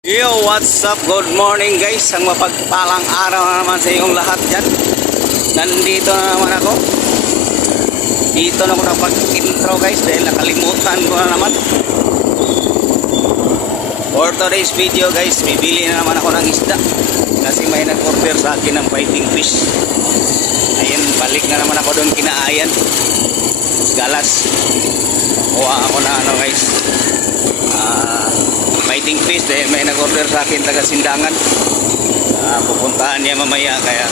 Yo, what's up? Good morning guys. Ang mapagpalang araw na naman sa iyong lahat dyan. Nandito na naman ako. Dito na ako napag-intro guys dahil nakalimutan ko na naman. For today's video guys, bibili na naman ako ng isda. Kasi may nag-order sa akin ng fighting fish. Ayun, balik na naman ako doon kinaayan. Galas. Kuha ako na guys. Fighting fish dahil may nag-order sa akin taga Sindangan. Pupuntahan niya mamaya kaya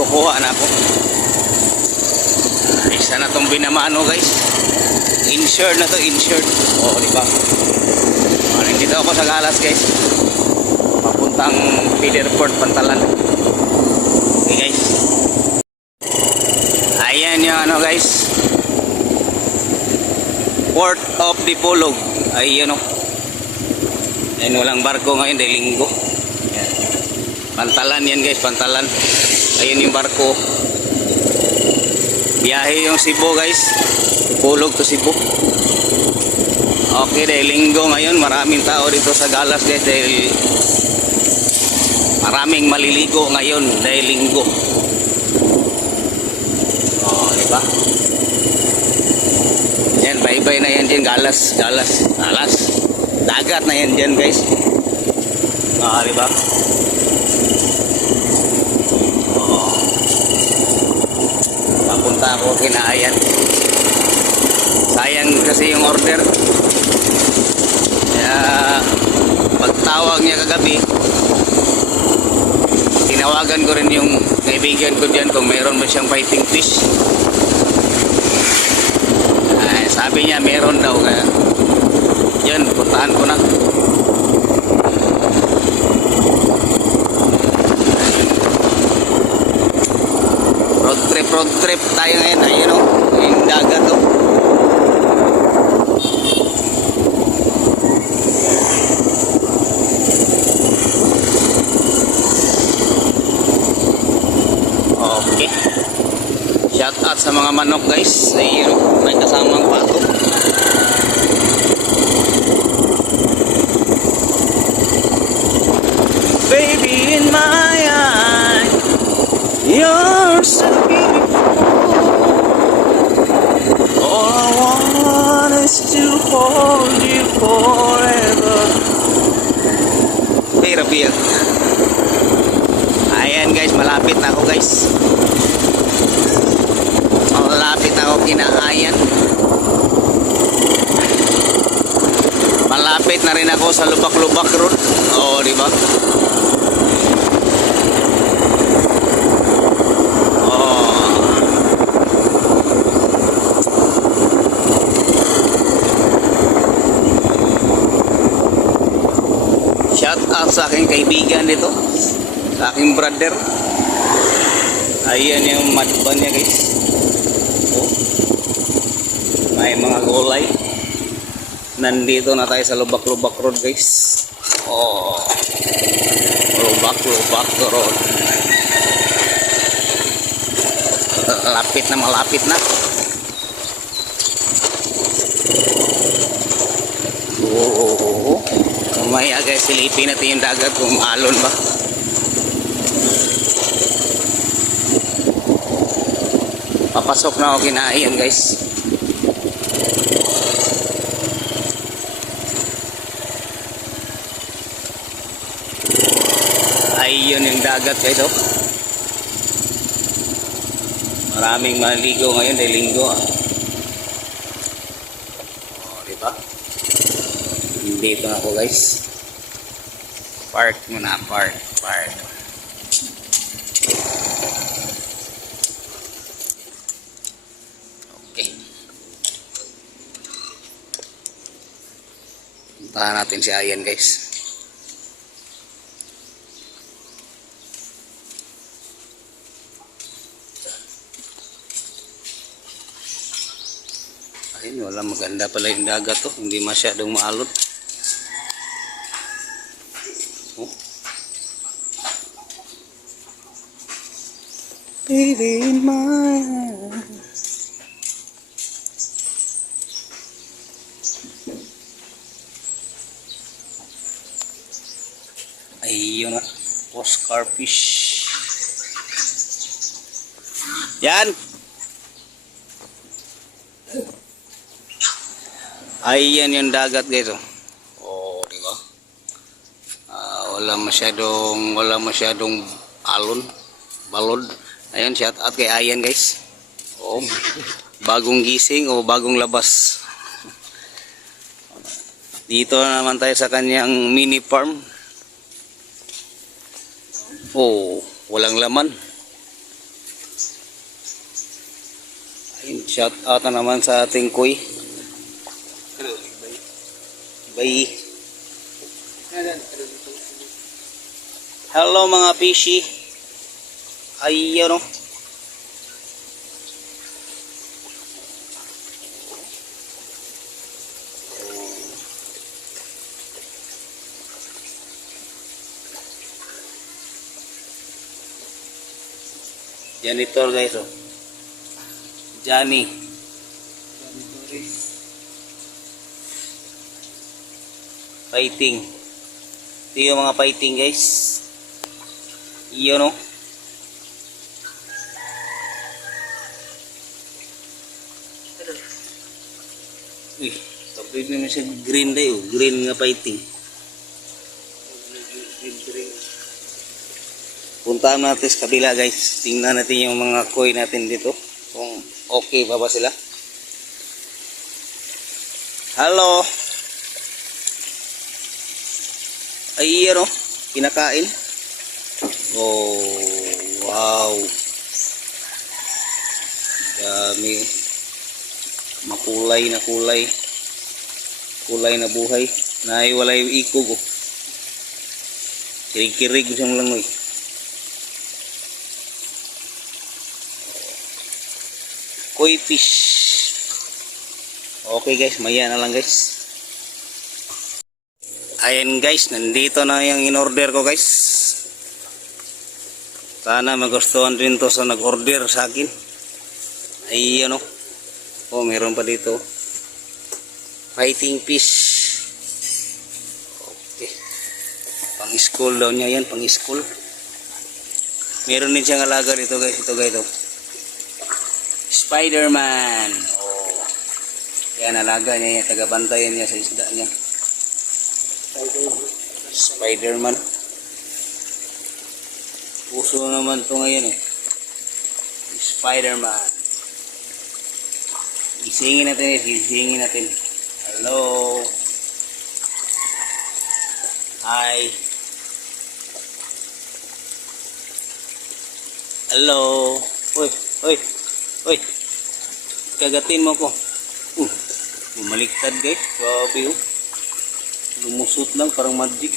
kukuha na ako. Isa na itong binamano guys. Insured na to, insured. Oo, diba? Nandito ako sa Galas guys. Papuntang Piderport, Pantalan. Okay guys. Ayan yung guys. Port of Dipolog. Ayun o. Ayun, walang barko ngayon dahil linggo. Ayan. Pantalan yan guys, Pantalan. Ayun yung barko. Biyahe yung Cebu guys. Dipolog to Cebu. Okay, dahil linggo ngayon. Maraming tao dito sa Galas guys dahil maraming maliligo ngayon dahil linggo. Oh, diba? Yan, bye-bye na yan dyan, Galas. Dagat na yan dyan, guys. Diba? Oh. Papunta ako kinaayan. Sayang kasi yung order. Kaya, pagtawag niya kagabi, tinawagan ko rin yung kaibigan ko dyan kung mayroon mo siyang fighting fish. Sabi niya meron daw kaya yan, puntahan ko na. Road trip tayo ngayon. Ayun o, yung dagat o. Okay, shout out sa mga manok guys. Ayun, may kasamang pato. Baby, in my eye, you're so beautiful. All I want is to hold you forever. Pero Bill, ayan guys, malapit na ako guys. Malapit na ako kinaayan. Malapit na rin ako sa Lubak-Lubak Road. Oo, diba? Shout out sa aking kaibigan dito, sa aking brother. Ayan yung madban niya guys. Oh. May mga gulay. Nandito na tayo sa Lubak-Lubak Road guys. Oh, Lubak-Lubak Road. Malapit na. Oh. Mamaya guys, silipin natin yung dagat kung maalon ba. Papasok na ako kinaayan guys. Ayun yung dagat guys oh. Maraming maligo ngayon dahil linggo ah. Oh, diba? Dito na ako guys. Park muna, park. Okay. Puntahan natin si Ayan guys. Ayun, wala, maganda pala yung dagat to. Hindi masyadong maalot. Baby in my eyes. Oscar fish. Yan. Ayan yung dagat guys. Oh, di ba? Wala masyadong balod. Ayun, shout out kay Ayan guys. Oh, bagong gising o bagong labas. Dito na naman tayo sa kanyang mini farm. Oh, walang laman. Ayun, shout out na naman sa ating kuy. Bye. Hello mga fishy. Ayun oh. Janitor guys oh. Johnny. Fighting. Ito yung mga fighting guys. Iyon oh. Uy, kapit naman siya green day oh. Green nga fighting. Puntaan natin sa kabila guys. Tingnan natin yung mga koi natin dito. Kung okay ba sila. Hello. Ay ano. Kinakain. Oh. Wow. Dami. Makulay na kulay. Kulay na buhay. Naiwala yung ikog oh. Kirig-kirig siyang langoy. Koi fish. Okay guys, maya na lang guys. Ayan guys, nandito na yung in-order ko guys. Sana magustuhan rin to sa nag-order sa akin. Ay ano. Oh, meron pa dito. Fighting fish. Okay. Pang school daw niya yan, pang school. Meron din siyang alaga dito guys, ito guys. Spider-Man. Oh. Yan, alaga niya yan. Tagabantayan niya sa isda niya. Spider-Man. Puso naman to ngayon eh. Spider-Man. Isingin natin eh. Isingin natin. Hello. Hi. Hello. Uy. Uy. Uy, kagatin mo ko. Bumaliktad guys. Grabe oh. Lumusot lang parang magic.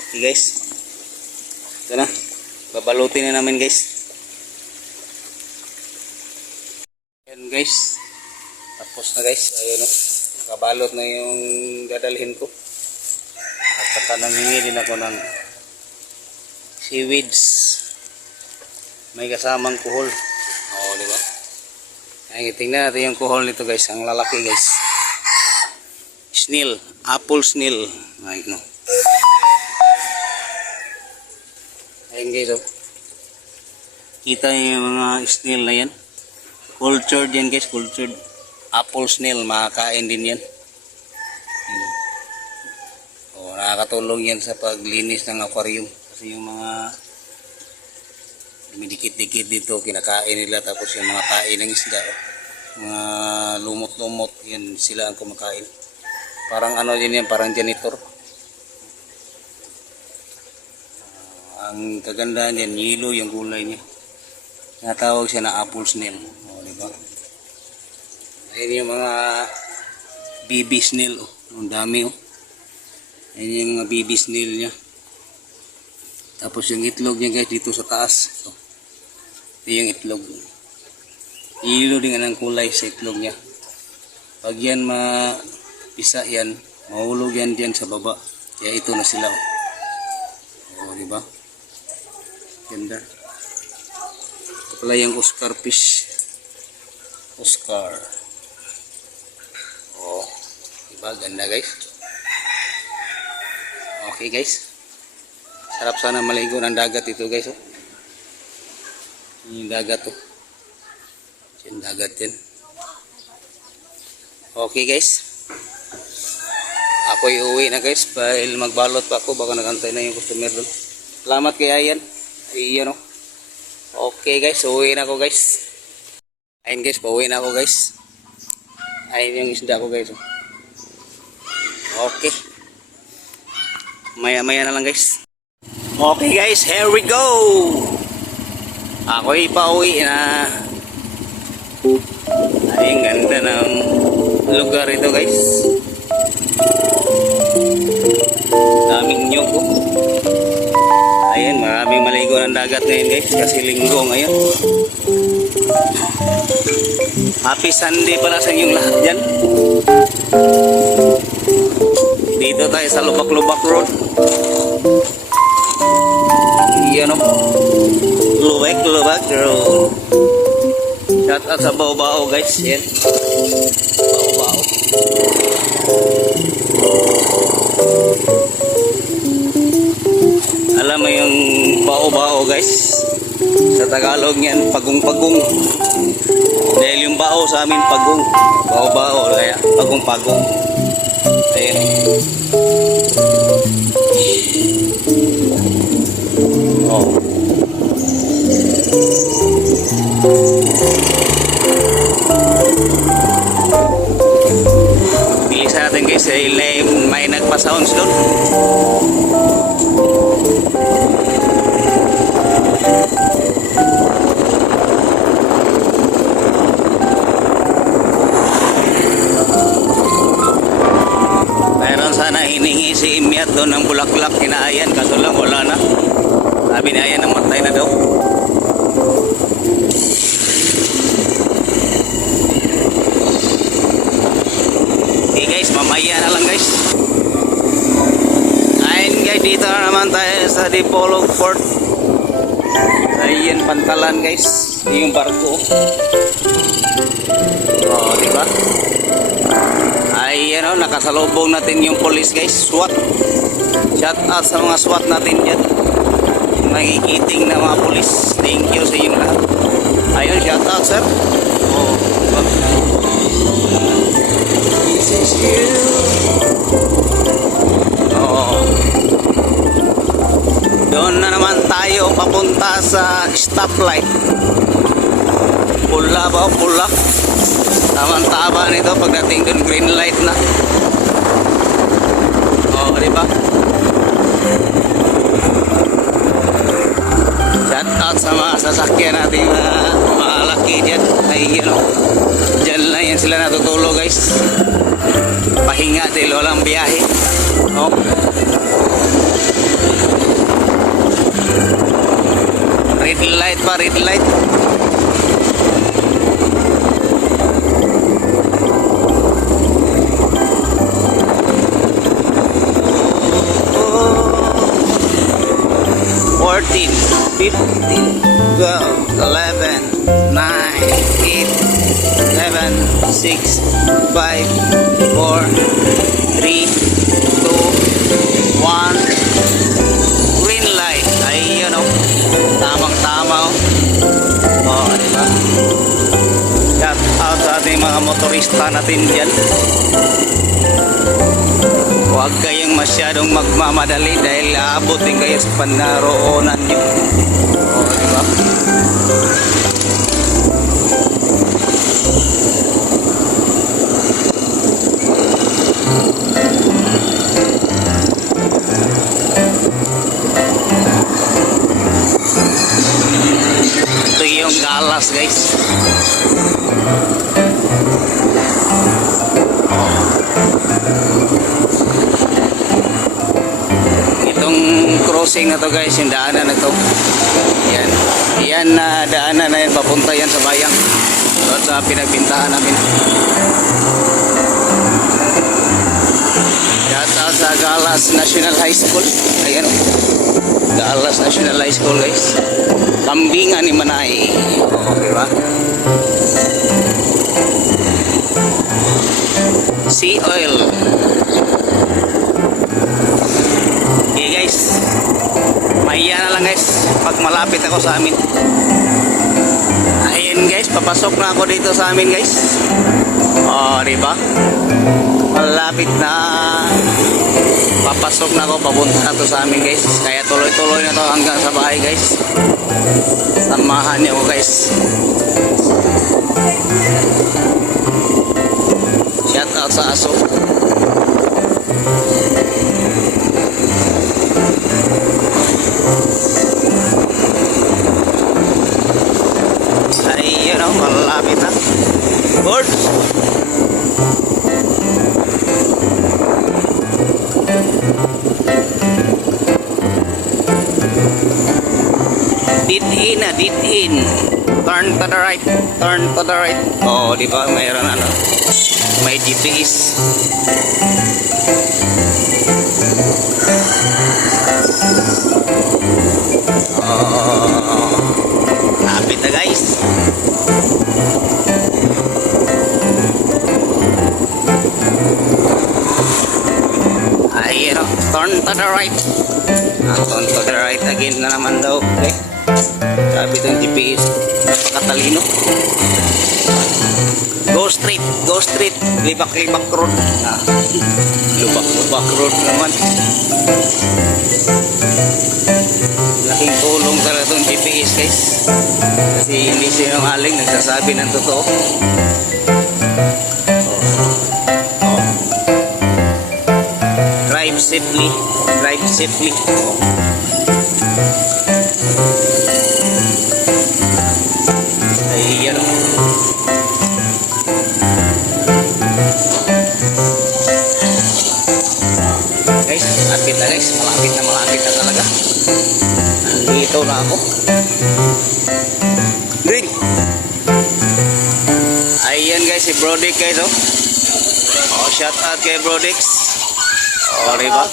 Okay guys. Ito na. Babalutin na namin guys. Ayan guys. Tapos na guys. Ayun oh. Nakabalot na yung dadalhin ko. At saka nangingi din ako ng seaweeds. May kasamang kuhol. Oo, di ba? Ay, tingnan natin yung kuhol nito guys. Ang lalaki guys. Snail. Apple snail. Ay, no. Ayun guys, oh. Kita niyo yung mga snail na yan. Cultured yan guys. Cultured. Apple snail. Makakain din yan. Oh, nakakatulong yan sa paglinis ng aquarium. Kasi yung mga dumidikit-dikit dito, kinakain nila, tapos yung mga kain ng isda, mga lumot-lumot, yan sila ang kumakain. Parang ano din yan, parang janitor. Ang kagandahan yan, yellow yung gulay niya. Natawag siya na apple snail. O, diba? Ayun yung mga baby snail. Oh. Ang dami. Oh. Ayun yung mga baby snail niya. Tapos yung itlog niya guys dito sa taas. Ito. Ito yung itlog. Ilo din ang kulay sa itlog niya. Pag yan mapisa yan, mahulog yan dyan sa baba. Kaya ito na sila. O, diba? Ganda. Ito pala yung Oscar fish. Oscar. O, diba? Ganda guys. Okay guys. Sarap sana maligo ng dagat ito guys. Oh. Yung dagat to. Yung dagat yan. Okay guys. Ako'y uwi na guys. Dahil magbalot pa ako. Baka nagantay na yung customer doon. Salamat kay Ayan. Iyan o. Okay guys. Uwi na ako guys. Ayun guys. Pauwi na ako guys. Ayun yung isda ko guys. Oh. Okay. Maya-maya na lang guys. Okay guys. Here we go. Ako'y pauwi na. Ay, ang ganda ng lugar ito guys. Daming nyug oh. Ayan, maraming maligo ng dagat ngayon guys. Kasi linggo ngayon. Happy Sunday pala sa inyong lahat dyan. Dito tayo sa Lubak-Lubak Road. Yan o. Lubak-Lubak Road. Shout out sa Bao-Bao guys. Yan. Bao-Bao. Alam mo yung Bao-Bao guys. Sa Tagalog yan, pagong-pagong. Dahil yung bao sa amin pagong. Bao-Bao, kaya pagong-pagong. Ayan. Oh. Bilisan natin guys, dahil may nagpa-sounds doon. Sana hiningi si Imyat doon ng bulaklak kina Ayan, kaso lang wala na. Sabi ni Ayan namatay na daw. Okay guys, mamaya na lang guys. Ayun guys, dito na naman tayo sa Dipolog Port. Ayan, Pantalan guys. Yung barko. Oh, diba? Ay, ano, nakasalubong natin yung police guys, SWAT. Shout out sa mga SWAT natin dyan. Nakikiting na mga police. Thank you sa inyong lahat. Ayun, shout out sir. Oh, diba? This is you. Oh. Doon na naman tayo papunta sa stoplight. Pula ba o pula? Tama-tama nito pagdating dun, green light na. Oh, di ba? Shout out sa mga sasakyan natin mga laki dyan. Ay, yun o. Dyan lang yan sila natutulog guys. Pahinga dahil walang biyahe. Oh. Red light pa, red light. Fourteen, 15, 12, 11, 9, 8, 7, 6, 5, 4, 3, 2, 1. Green light. Ayun o. Tamang-tama o. Oh, diba? Shout out sa ating mga motorista natin dyan. Huwag kayong masyadong magmamadali dahil aabutin kayo sa panaroonan nyo. O, diba? Ito yung galas guys. Crossing na to guys, yung daanan na to. Yan. Yan na daanan na yan, papunta yan sa bayang. Doon sa pinagbintahan namin. Shout out sa Galas National High School. Ayan o. Galas National High School guys. Kambingan ni Manay. Okay ba? Sea oil. Okay guys. malapit ako sa amin. Ayan guys, papasok na ako dito sa amin guys. Oh, di ba? Malapit na. Papasok na ako, papunta na to sa amin guys. Kaya tuloy-tuloy na to hanggang sa bahay guys. Samahan niyo ako guys. Shout out sa aso. Ay, malapit na. Birds. Dit in. Turn to the right. Turn to the right. Oh, di ba? Mayroon ano. May GPS. Oh, lapit na guys. Ay, turn to the right. Turn to the right again na naman daw. Okay. Sabi itong GPS. Napakatalino. Go straight. Libak road. Lubak road naman. Laking tulong talaga itong GPS guys. Kasi hindi sinungaling, nagsasabi ng totoo. Drive safely. Ayan o. Guys, malapit na guys. Malapit na talaga. Nandito na ako. Ding! Ayan guys, si Brodix guys oh. Oh, shout out kay Brodix. Oh, diba?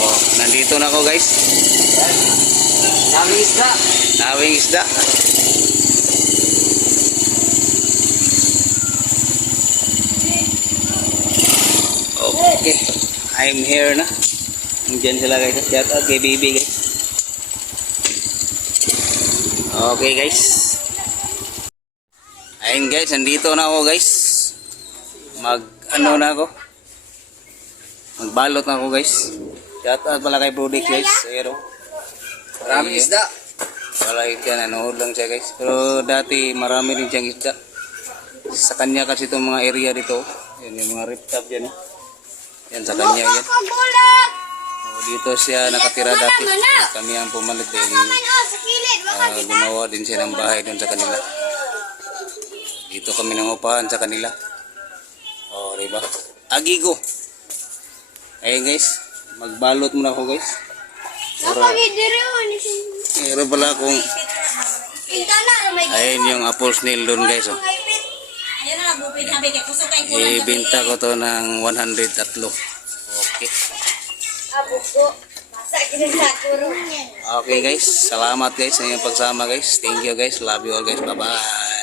Oh, nandito na ako guys. Daming isda. Okay, I'm here na. Nandiyan sila guys. Shout out kay Bibi guys. Okay guys. Ayun guys, nandito na ako guys. Magbalot na ako guys. Shout out pala kay Brodix guys. Ayun. Maraming isda. Wala yan, nanood lang siya guys. Pero dati marami rin siyang isda. Sa kanya kasi itong mga area dito. Yan yung mga riptop yan. Yan sa kanya yan. Dito siya nakatira dati. Kami ang pumalit din. Gumawa din siya ng bahay doon sa kanila. Dito kami nangupahan sa kanila. Oh, diba? Agigo. Ayun guys. Magbalot muna ako guys. Meron pala akong ayun yung apple snail doon guys oh. Ibinta ko to ng 100 tatlo. Okay. Okay guys, salamat guys sa inyong pagsama guys. Thank you guys, love you all guys, bye bye.